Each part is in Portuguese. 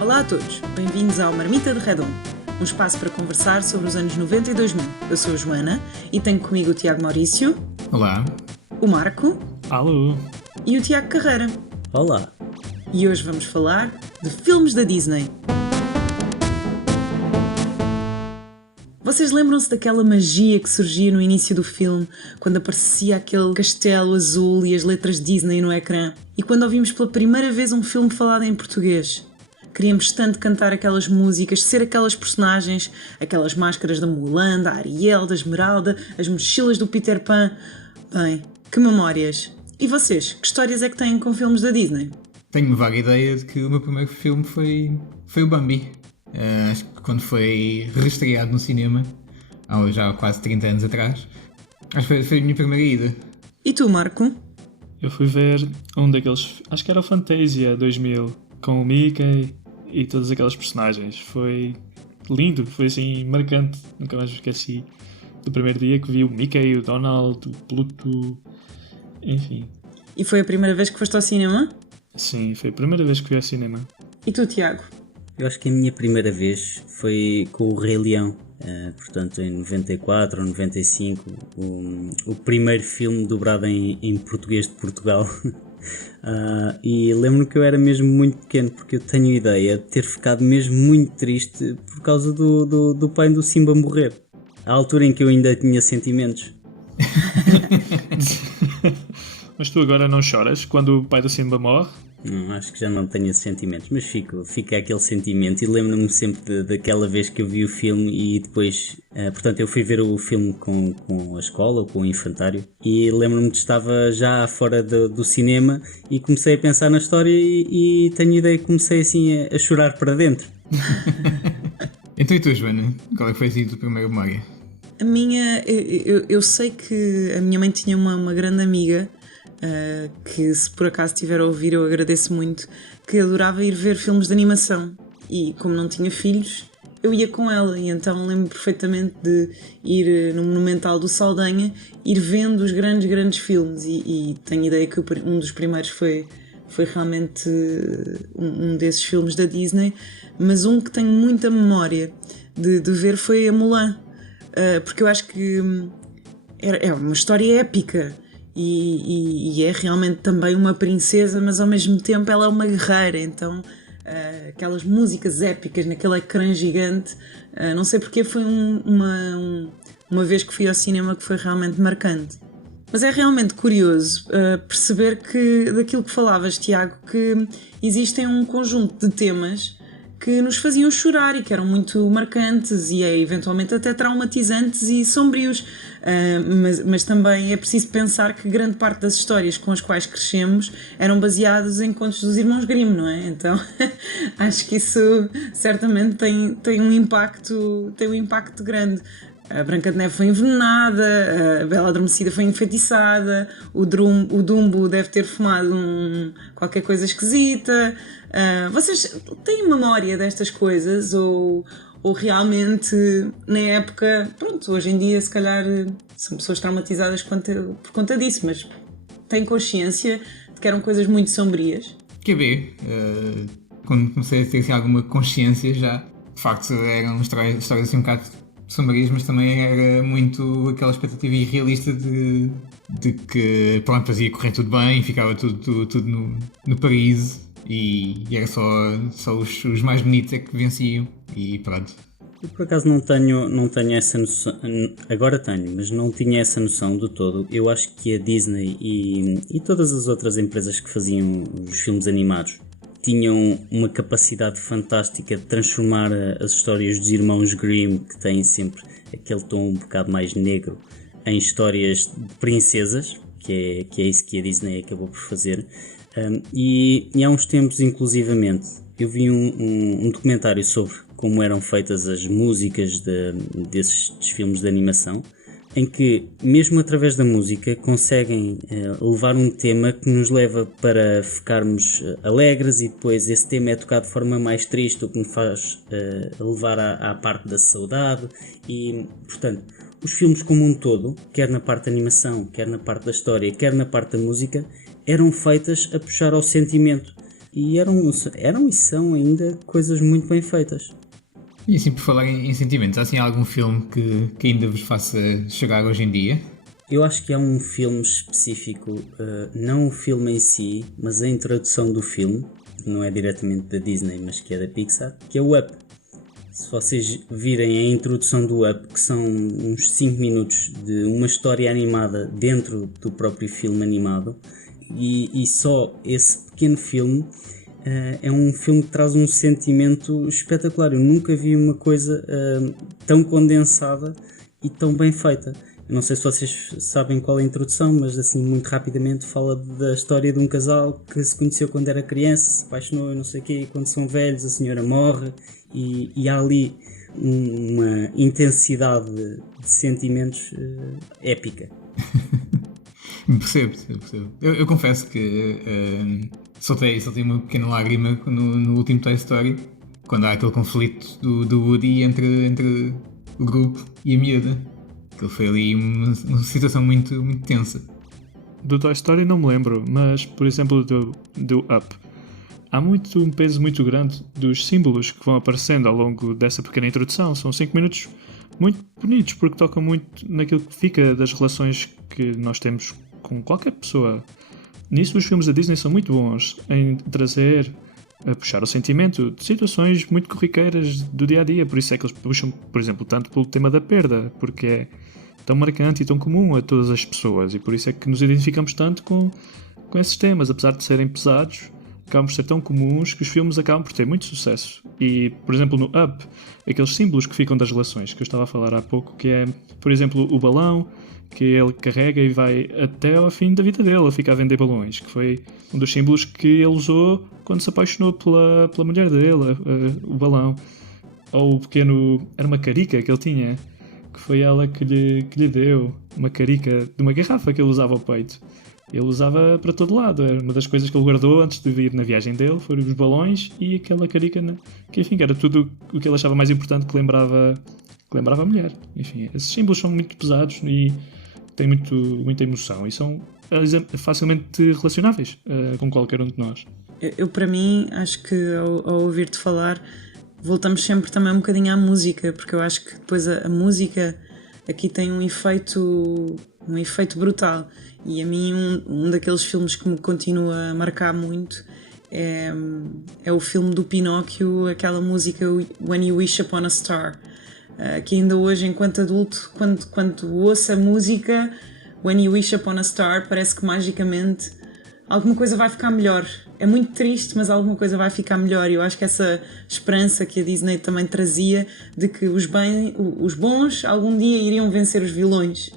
Olá a todos, bem-vindos ao Marmita de Redondo, um espaço para conversar sobre os anos 90 e 2000. Eu sou a Joana e tenho comigo o Tiago Maurício. Olá. O Marco. Alô. E o Tiago Carreira. Olá. E hoje vamos falar de filmes da Disney. Vocês lembram-se daquela magia que surgia no início do filme, quando aparecia aquele castelo azul e as letras Disney no ecrã? E quando ouvimos pela primeira vez um filme falado em português? Queríamos tanto cantar aquelas músicas, ser aquelas personagens, aquelas máscaras da Mulan, da Ariel, da Esmeralda, as mochilas do Peter Pan. Bem, que memórias! E vocês, que histórias é que têm com filmes da Disney? Tenho uma vaga ideia de que o meu primeiro filme foi o Bambi. Acho que quando foi reestreado no cinema, há já quase 30 anos atrás. Acho que foi a minha primeira ida. E tu, Marco? Eu fui ver um daqueles, acho que era o Fantasia 2000, com o Mickey e todas aquelas personagens. Foi lindo, foi assim marcante, nunca mais me esqueci do primeiro dia que vi o Mickey, o Donald, o Pluto, enfim. E foi a primeira vez que foste ao cinema? Sim, foi a primeira vez que fui ao cinema. E tu, Tiago? Eu acho que a minha primeira vez foi com o Rei Leão, portanto em 94 ou 95, o primeiro filme dobrado em português de Portugal. E lembro-me que eu era mesmo muito pequeno, porque eu tenho a ideia de ter ficado mesmo muito triste por causa do pai do Simba morrer, à altura em que eu ainda tinha sentimentos. Mas tu agora não choras quando o pai do Simba morre? Não, acho que já não tenho esses sentimentos, mas fica aquele sentimento e lembro-me sempre daquela vez que eu vi o filme e depois, portanto eu fui ver o filme com a escola, com o infantário, e lembro-me que estava já fora do cinema e comecei a pensar na história e tenho a ideia que comecei assim a chorar para dentro. Então e tu, Joana? Qual é que foi assim a tua primeira memória? A minha... Eu sei que a minha mãe tinha uma grande amiga, que se por acaso estiver a ouvir eu agradeço muito, que adorava ir ver filmes de animação e como não tinha filhos eu ia com ela e então lembro perfeitamente de ir no Monumental do Saldanha, ir vendo os grandes filmes e tenho ideia que um dos primeiros foi realmente um desses filmes da Disney, mas um que tenho muita memória de ver foi a Mulan, porque eu acho que é uma história épica. E é realmente também uma princesa, mas ao mesmo tempo ela é uma guerreira, então aquelas músicas épicas naquele ecrã gigante, não sei porque foi uma vez que fui ao cinema que foi realmente marcante. Mas é realmente curioso perceber que daquilo que falavas, Tiago, que existem um conjunto de temas que nos faziam chorar e que eram muito marcantes e eventualmente até traumatizantes e sombrios, mas também é preciso pensar que grande parte das histórias com as quais crescemos eram baseadas em contos dos irmãos Grimm, não é? Então acho que isso certamente tem um impacto grande. A Branca de Neve foi envenenada, a Bela Adormecida foi enfeitiçada, o Dumbo deve ter fumado qualquer coisa esquisita. Vocês têm memória destas coisas ou realmente na época, pronto, hoje em dia se calhar são pessoas traumatizadas por conta disso, mas têm consciência de que eram coisas muito sombrias? Quer ver, quando comecei a ter assim, alguma consciência já, de facto eram histórias assim um bocado sombrias, mas também era muito aquela expectativa irrealista de que pronto, ia correr tudo bem, ficava tudo no paraíso e era só os mais bonitos é que venciam e pronto. Eu por acaso não tenho essa noção, agora tenho, mas não tinha essa noção de todo. Eu acho que a Disney e todas as outras empresas que faziam os filmes animados tinham uma capacidade fantástica de transformar as histórias dos irmãos Grimm, que têm sempre aquele tom um bocado mais negro, em histórias de princesas, que é isso que a Disney acabou por fazer. E há uns tempos, inclusivamente, eu vi um documentário sobre como eram feitas as músicas desses filmes de animação, em que, mesmo através da música, conseguem levar um tema que nos leva para ficarmos alegres e depois esse tema é tocado de forma mais triste, o que nos faz levar à parte da saudade e, portanto, os filmes como um todo, quer na parte da animação, quer na parte da história, quer na parte da música, eram feitas a puxar ao sentimento. E eram e são ainda coisas muito bem feitas. E assim, por falar em sentimentos, há assim algum filme que ainda vos faça chorar hoje em dia? Eu acho que há um filme específico, não o filme em si, mas a introdução do filme, que não é diretamente da Disney, mas que é da Pixar, que é o Up. Se vocês virem a introdução do Up, que são uns 5 minutos de uma história animada dentro do próprio filme animado, e só esse pequeno filme é um filme que traz um sentimento espetacular. Eu nunca vi uma coisa tão condensada e tão bem feita. Eu não sei se vocês sabem qual é a introdução, mas assim muito rapidamente fala da história de um casal que se conheceu quando era criança, se apaixonou e não sei o quê, e quando são velhos a senhora morre, e há ali uma intensidade de sentimentos épica. Percebo. Eu confesso que soltei uma pequena lágrima no último Toy Story, quando há aquele conflito do Woody entre o grupo e a miúda. Que foi ali uma situação muito, muito tensa. Do Toy Story não me lembro, mas, por exemplo, do Up. Há um peso muito grande dos símbolos que vão aparecendo ao longo dessa pequena introdução. São 5 minutos muito bonitos, porque tocam muito naquilo que fica das relações que nós temos com qualquer pessoa. Nisso os filmes da Disney são muito bons em trazer, a puxar o sentimento de situações muito corriqueiras do dia-a-dia. Por isso é que eles puxam, por exemplo, tanto pelo tema da perda, porque é tão marcante e tão comum a todas as pessoas, e por isso é que nos identificamos tanto com esses temas. Apesar de serem pesados, acabam por ser tão comuns que os filmes acabam por ter muito sucesso. E, por exemplo, no Up, aqueles símbolos que ficam das relações, que eu estava a falar há pouco, que é, por exemplo, o balão que ele carrega e vai até ao fim da vida dele a ficar a vender balões, que foi um dos símbolos que ele usou quando se apaixonou pela mulher dele, o balão. Ou o pequeno... era uma carica que ele tinha, que foi ela que lhe deu uma carica de uma garrafa que ele usava ao peito. Ele usava para todo lado. Era uma das coisas que ele guardou antes de vir na viagem dele, foram os balões e aquela carica, que enfim, era tudo o que ele achava mais importante, que lembrava a mulher. Enfim, esses símbolos são muito pesados e têm muita emoção e são facilmente relacionáveis com qualquer um de nós. Eu para mim, acho que ao ouvir-te falar, voltamos sempre também um bocadinho à música, porque eu acho que depois a música aqui tem um efeito brutal. E a mim um daqueles filmes que me continua a marcar muito é o filme do Pinóquio, aquela música When You Wish Upon a Star, que ainda hoje, enquanto adulto, quando ouço a música When You Wish Upon a Star, parece que magicamente alguma coisa vai ficar melhor. É muito triste, mas alguma coisa vai ficar melhor. E eu acho que essa esperança que a Disney também trazia de que os bons algum dia iriam vencer os vilões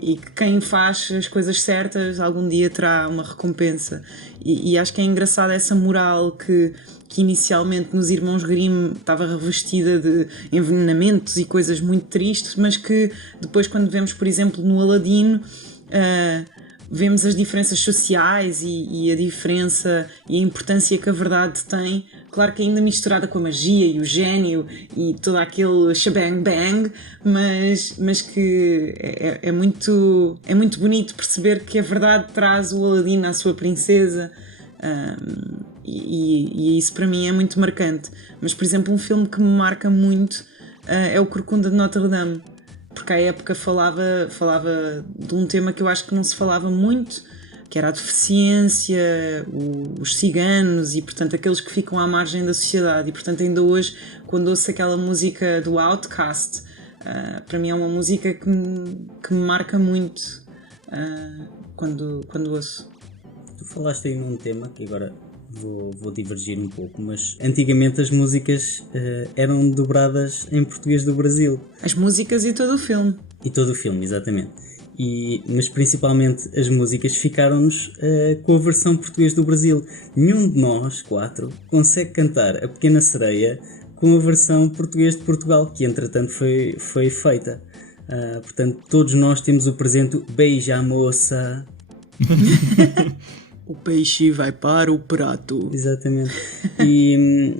e que quem faz as coisas certas algum dia terá uma recompensa. E acho que é engraçado essa moral que inicialmente nos Irmãos Grimm estava revestida de envenenamentos e coisas muito tristes, mas que depois, quando vemos, por exemplo, no Aladino, vemos as diferenças sociais e a diferença e a importância que a verdade tem, claro que ainda misturada com a magia e o gênio e todo aquele shabang bang, mas que é muito bonito perceber que a verdade traz o Aladino à sua princesa, e isso para mim é muito marcante. Mas, por exemplo, um filme que me marca muito é o Corcunda de Notre Dame, porque à época falava de um tema que eu acho que não se falava muito, que era a deficiência, os ciganos e, portanto, aqueles que ficam à margem da sociedade. E, portanto, ainda hoje, quando ouço aquela música do Outcast, para mim é uma música que me marca muito quando ouço. Tu falaste aí num tema que agora vou divergir um pouco, mas antigamente as músicas eram dobradas em português do Brasil. As músicas e todo o filme. E todo o filme, exatamente. Mas principalmente as músicas ficaram-nos com a versão português do Brasil. Nenhum de nós, 4, consegue cantar A Pequena Sereia com a versão português de Portugal, que entretanto foi feita. Portanto, todos nós temos o presente Beija moça. O peixe vai para o prato. Exatamente. E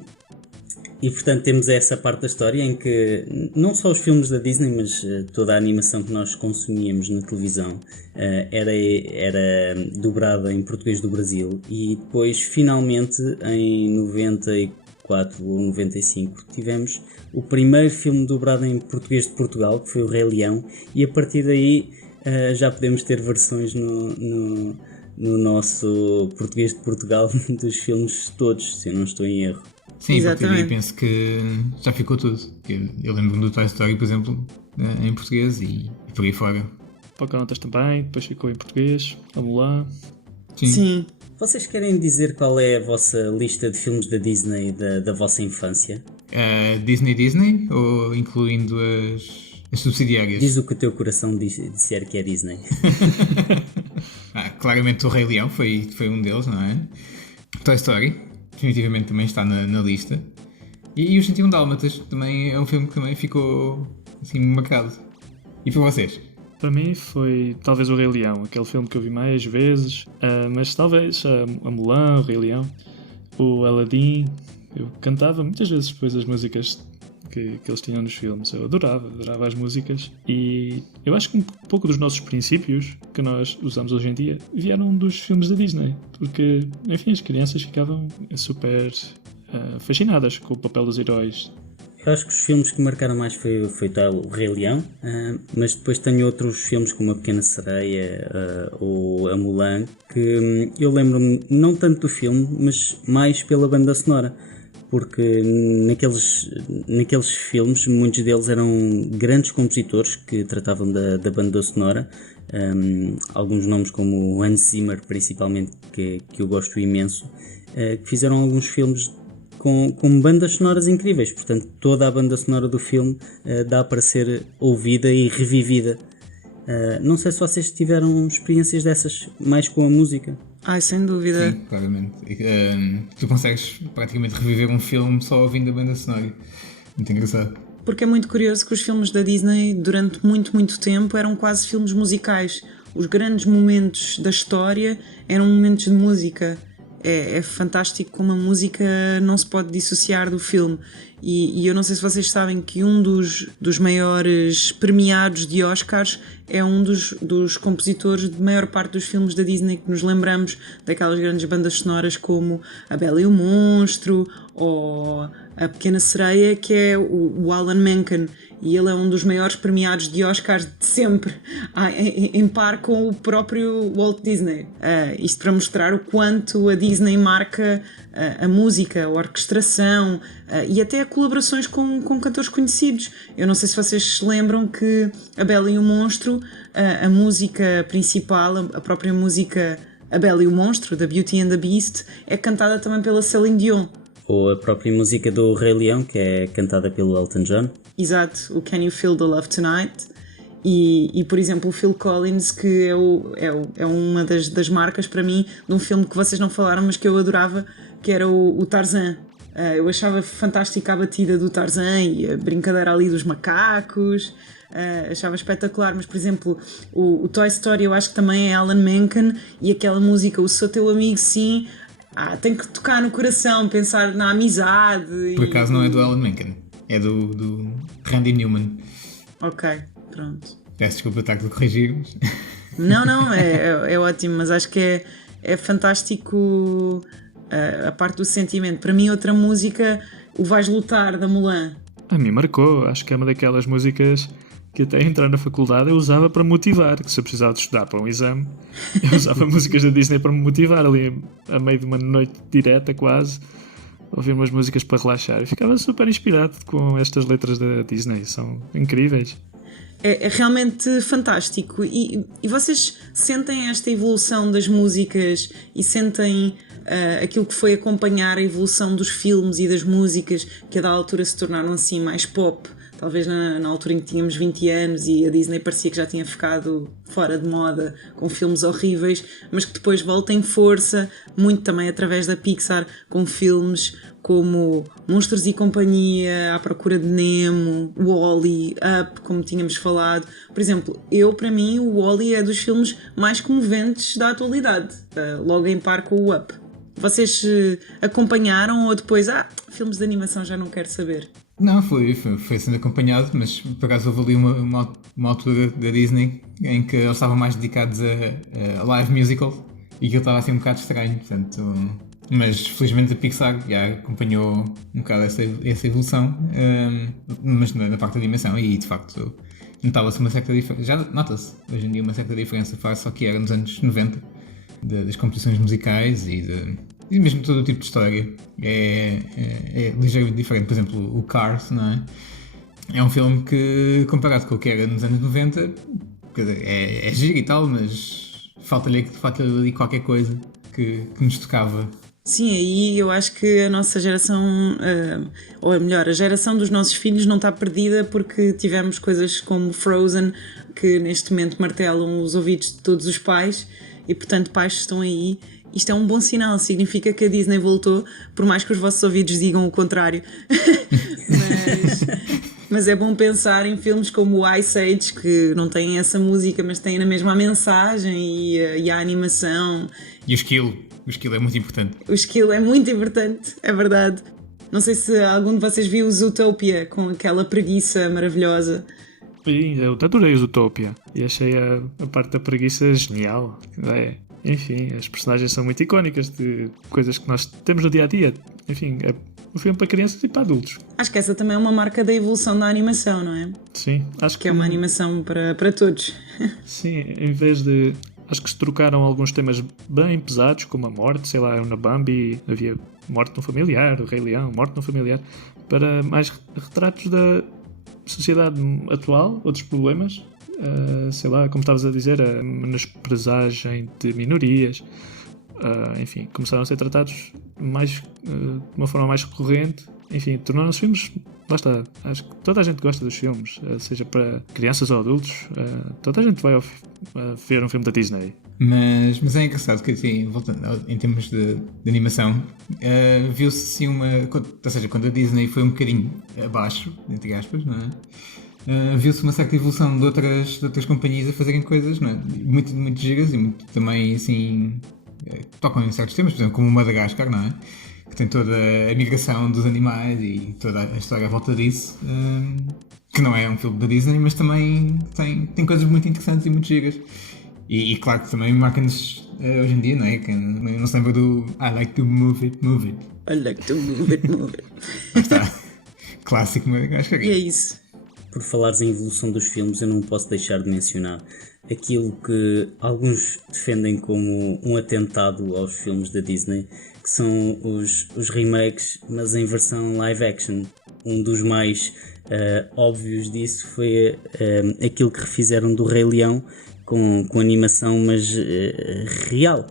E portanto temos essa parte da história em que não só os filmes da Disney, mas toda a animação que nós consumíamos na televisão era dobrada em português do Brasil, e depois finalmente em 94 ou 95 tivemos o primeiro filme dobrado em português de Portugal, que foi o Rei Leão, e a partir daí já podemos ter versões no nosso português de Portugal dos filmes todos, se eu não estou em erro. Sim, a partir daí penso que já ficou tudo. Eu lembro-me do Toy Story, por exemplo, em português e por aí fora. Pocahontas também, depois ficou em português, a Mulan. Sim. Vocês querem dizer qual é a vossa lista de filmes da Disney da vossa infância? Disney ou incluindo as subsidiárias? Diz o que o teu coração disser que é Disney. Claramente o Rei Leão foi um deles, não é? Toy Story definitivamente também está na lista. E os 101 Dálmatas também é um filme que também ficou assim marcado. E para vocês? Para mim foi talvez o Rei Leão, aquele filme que eu vi mais vezes, mas talvez a Mulan, o Rei Leão, o Aladdin. Eu cantava muitas vezes depois as músicas que eles tinham nos filmes. Eu adorava as músicas, e eu acho que um pouco dos nossos princípios que nós usamos hoje em dia vieram dos filmes da Disney, porque, enfim, as crianças ficavam super fascinadas com o papel dos heróis. Eu acho que os filmes que marcaram mais foi o Rei Leão, mas depois tenho outros filmes como A Pequena Sereia ou a Mulan, que eu lembro-me não tanto do filme, mas mais pela banda sonora. Porque naqueles filmes, muitos deles eram grandes compositores que tratavam da banda sonora. Alguns nomes como Hans Zimmer, principalmente, que eu gosto imenso, que fizeram alguns filmes com bandas sonoras incríveis. Portanto, toda a banda sonora do filme dá para ser ouvida e revivida. Não sei se vocês tiveram experiências dessas mais com a música. Sem dúvida. Sim, claramente. Tu consegues praticamente reviver um filme só ouvindo a banda sonora. Muito engraçado. Porque é muito curioso que os filmes da Disney, durante muito, muito tempo, eram quase filmes musicais. Os grandes momentos da história eram momentos de música. É fantástico como a música não se pode dissociar do filme. E eu não sei se vocês sabem que um dos maiores premiados de Oscars é um dos compositores de maior parte dos filmes da Disney, que nos lembramos daquelas grandes bandas sonoras como A Bela e o Monstro ou A Pequena Sereia, que é o Alan Menken. E ele é um dos maiores premiados de Oscars de sempre, em par com o próprio Walt Disney. Isto para mostrar o quanto a Disney marca a música, a orquestração e até colaborações com cantores conhecidos. Eu não sei se vocês se lembram que A Bela e o Monstro, a música principal, a própria música A Bela e o Monstro, da Beauty and the Beast, é cantada também pela Celine Dion. Ou a própria música do Rei Leão, que é cantada pelo Elton John. Exato, o Can You Feel the Love Tonight? E por exemplo, o Phil Collins, que é uma das marcas para mim de um filme que vocês não falaram, mas que eu adorava, que era o Tarzan. Eu achava fantástica a batida do Tarzan e a brincadeira ali dos macacos. Achava espetacular, mas por exemplo o Toy Story eu acho que também é Alan Menken, e aquela música, o Sou Teu Amigo Sim, tem que tocar no coração, pensar na amizade. Por acaso não é do Alan Menken, é do Randy Newman. Ok, pronto. Peço desculpa estar a corrigir. Não, é ótimo, mas acho que é fantástico a parte do sentimento. Para mim, outra música, o Vais Lutar, da Mulan. A mim marcou, acho que é uma daquelas músicas que até entrar na faculdade eu usava para me motivar, que se eu precisava de estudar para um exame, eu usava músicas da Disney para me motivar ali a meio de uma noite direta quase, ouvir umas músicas para relaxar, e ficava super inspirado com estas letras da Disney, são incríveis. É realmente fantástico. E vocês sentem esta evolução das músicas e sentem aquilo que foi acompanhar a evolução dos filmes e das músicas, que a da altura se tornaram assim mais pop, talvez na altura em que tínhamos 20 anos e a Disney parecia que já tinha ficado fora de moda com filmes horríveis, mas que depois volta em força, muito também através da Pixar, com filmes como Monstros e Companhia, À Procura de Nemo, Wall-E, Up, como tínhamos falado. Por exemplo, para mim, o Wall-E é dos filmes mais comoventes da atualidade, logo em par com o Up. Vocês acompanharam ou depois, filmes de animação já não quero saber? Não, foi sendo acompanhado, mas por acaso houve ali uma altura da Disney em que eles estavam mais dedicados a live musical e aquilo estava assim um bocado estranho, portanto... Mas felizmente a Pixar já acompanhou um bocado essa evolução, mas na parte da animação, e de facto notava-se uma certa diferença, já nota-se hoje em dia uma certa diferença face ao que era nos anos 90, das composições musicais e mesmo todo o tipo de história é ligeiramente diferente. Por exemplo, o Cars, não é? É um filme que, comparado com o que era nos anos 90, é giro e tal, mas falta-lhe ali qualquer coisa que nos tocava. Sim, aí eu acho que a nossa geração, ou melhor, a geração dos nossos filhos não está perdida porque tivemos coisas como Frozen que neste momento martelam os ouvidos de todos os pais e portanto pais estão aí. Isto é um bom sinal, significa que a Disney voltou, por mais que os vossos ouvidos digam o contrário. Mas é bom pensar em filmes como o Ice Age, que não têm essa música, mas têm na mesma a mensagem e a animação. E o esquilo é muito importante. O esquilo é muito importante, é verdade. Não sei se algum de vocês viu o Zootopia, com aquela preguiça maravilhosa. Sim, eu adorei o Zootopia e achei a parte da preguiça genial. Enfim, as personagens são muito icónicas de coisas que nós temos no dia-a-dia. Enfim, é um filme para crianças e para adultos. Acho que essa também é uma marca da evolução da animação, não é? Sim, acho que é uma animação para todos. Sim, em vez de... Acho que se trocaram alguns temas bem pesados, como a morte, sei lá, na Bambi havia morte no familiar, o Rei Leão, morte no familiar, para mais retratos da sociedade atual, outros problemas, sei lá, como estavas a dizer, a menosprezagem de minorias, enfim, começaram a ser tratados mais, de uma forma mais recorrente. Enfim, tornaram-se filmes, lá está, acho que toda a gente gosta dos filmes, seja para crianças ou adultos, toda a gente vai ver um filme da Disney. Mas é engraçado que, assim, voltando em termos de animação, viu-se assim ou seja, quando a Disney foi um bocadinho abaixo, entre aspas, não é? Viu-se uma certa evolução de outras companhias a fazerem coisas, não é? Muito, muito giras e muito também, assim, tocam em certos temas, por exemplo, como o Madagascar, não é? Que tem toda a migração dos animais e toda a história à volta disso, que não é um filme da Disney, mas também tem coisas muito interessantes e muito giras. E claro que também marca-nos hoje em dia, não é? Que não se lembra do I like to move it, move it. I like to move it, move it. Está. Clássico, mas acho que E é isso. Por falares em evolução dos filmes, eu não posso deixar de mencionar aquilo que alguns defendem como um atentado aos filmes da Disney, que são os remakes, mas em versão live action. Um dos mais óbvios disso foi aquilo que refizeram do Rei Leão com animação, mas real.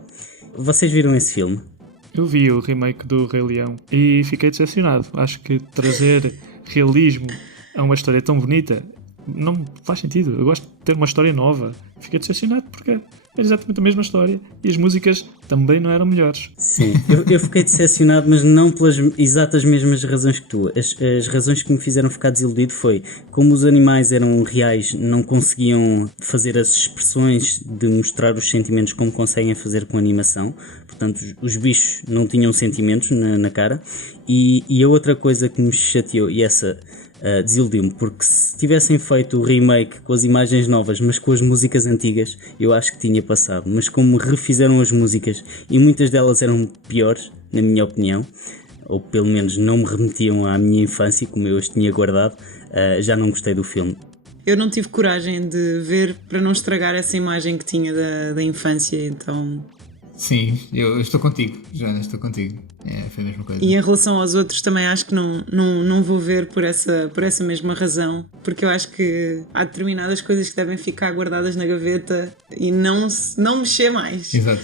Vocês viram esse filme? Eu vi o remake do Rei Leão e fiquei decepcionado. Acho que trazer realismo a uma história tão bonita não faz sentido. Eu gosto de ter uma história nova. Fiquei decepcionado porque era exatamente a mesma história e as músicas também não eram melhores. Sim, eu fiquei decepcionado, mas não pelas exatas mesmas razões que tu. As razões que me fizeram ficar desiludido foi como os animais eram reais, não conseguiam fazer as expressões de mostrar os sentimentos como conseguem fazer com a animação. Portanto, os bichos não tinham sentimentos na cara. E a outra coisa que me chateou, e essa desiludiu-me, porque se tivessem feito o remake com as imagens novas, mas com as músicas antigas, eu acho que tinha passado. Mas como refizeram as músicas e muitas delas eram piores, na minha opinião, ou pelo menos não me remetiam à minha infância como eu as tinha guardado, já não gostei do filme. Eu não tive coragem de ver para não estragar essa imagem que tinha da infância, então... Sim, eu estou contigo, Joana, estou contigo. Foi a mesma coisa. E em relação aos outros também acho que não vou ver por essa mesma razão, porque eu acho que há determinadas coisas que devem ficar guardadas na gaveta e não mexer mais. Exato.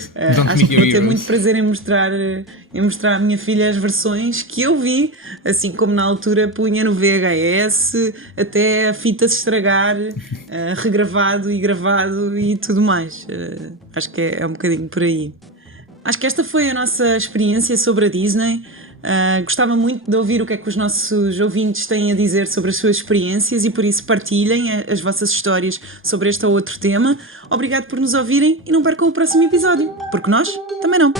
Acho que vou ter muito prazer em mostrar à minha filha as versões que eu vi, assim como na altura punha no VHS até a fita se estragar, regravado e gravado e tudo mais. Acho que é um bocadinho por aí. Acho que esta foi a nossa experiência sobre a Disney. Gostava muito de ouvir o que é que os nossos ouvintes têm a dizer sobre as suas experiências e por isso partilhem as vossas histórias sobre este ou outro tema. Obrigado por nos ouvirem e não percam o próximo episódio, porque nós também não.